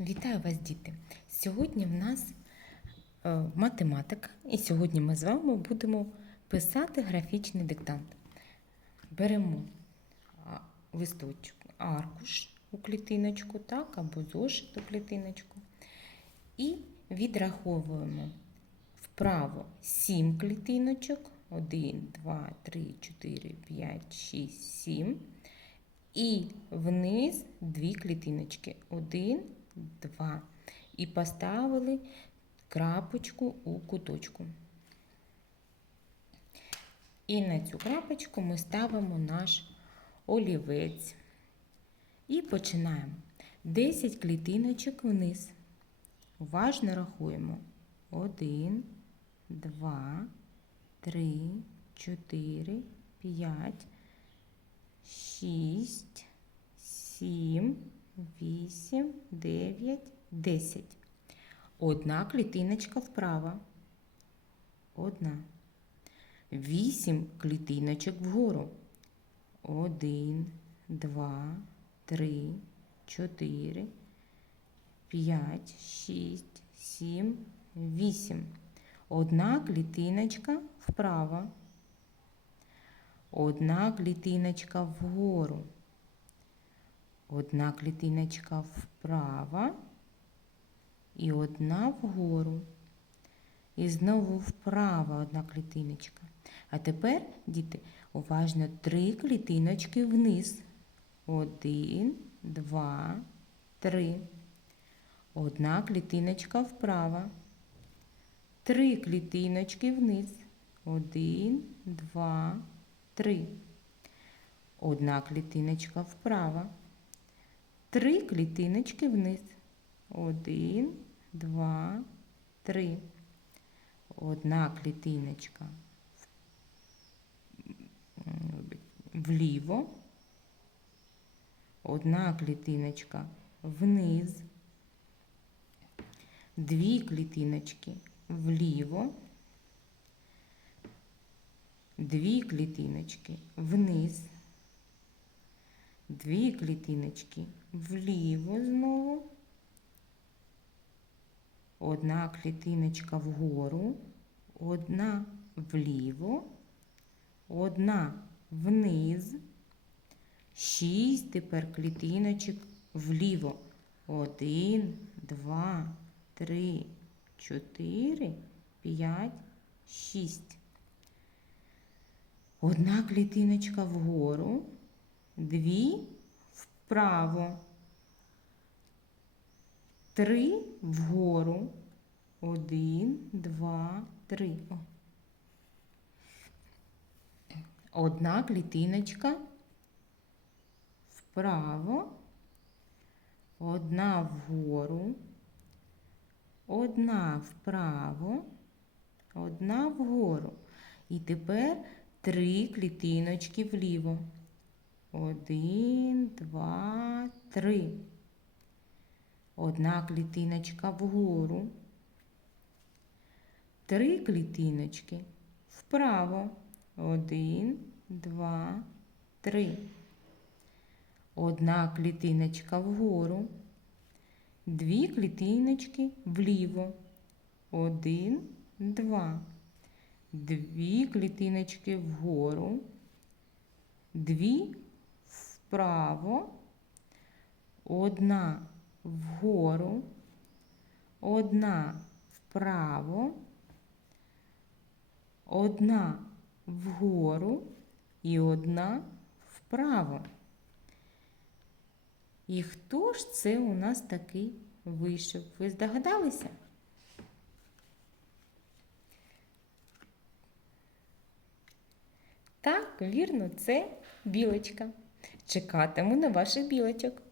Вітаю вас, діти! Сьогодні в нас е, математика, і сьогодні ми з вами будемо писати графічний диктант. Беремо листочок, аркуш у клітиночку, так, або зошит у клітиночку, і відраховуємо вправо 7 клітиночок. 1, 2, 3, 4, 5, 6, 7. І вниз дві клітиночки. Один, два. І поставили крапочку у куточку. І на цю крапочку ми ставимо наш олівець. І починаємо. 10 клітиночок вниз. Уважно рахуємо. 1, 2, 3, 4, 5, 6, 7, 8, 9, 10. Одна клітиночка вправо. Одна. Вісім клітиночок вгору. Один, два, три, чотири, п'ять, шість, сім, вісім. Одна клітиночка вправо. Одна клітиночка вгору. Одна клітиночка вправо і одна вгору. І знову вправо одна клітиночка. А тепер, діти, уважно три клітиночки вниз. Один, два, три. Одна клітиночка вправо. Три клітиночки вниз. Один, два, три. Одна клітиночка вправо. Три клітиночки вниз. Один, два, три. Одна клітиночка вліво. Одна клітиночка вниз. Дві клітиночки вліво. Дві клітиночки вниз. Дві клітиночки вліво знову. Одна клітиночка вгору, одна вліво, одна вниз. Шість тепер клітиночок вліво. Один, два, три, чотири, п'ять, шість. Одна клітиночка вгору, дві вправо, три вгору, один, два, три. О. Одна клітиночка вправо, одна вгору, одна вправо, одна вгору. І тепер три клітиночки вліво. Один, два, три. Одна клітиночка вгору. Три клітиночки вправо. Один, два, три. Одна клітиночка вгору. Дві клітиночки вліво. Один, два. Дві клітиночки вгору. Дві вправо. Одна вгору. Одна вправо. Одна вгору і одна вправо. І хто ж це у нас такий вийшов? Ви здогадалися? Так, вірно, це білочка. Чекатиму на ваших білочок.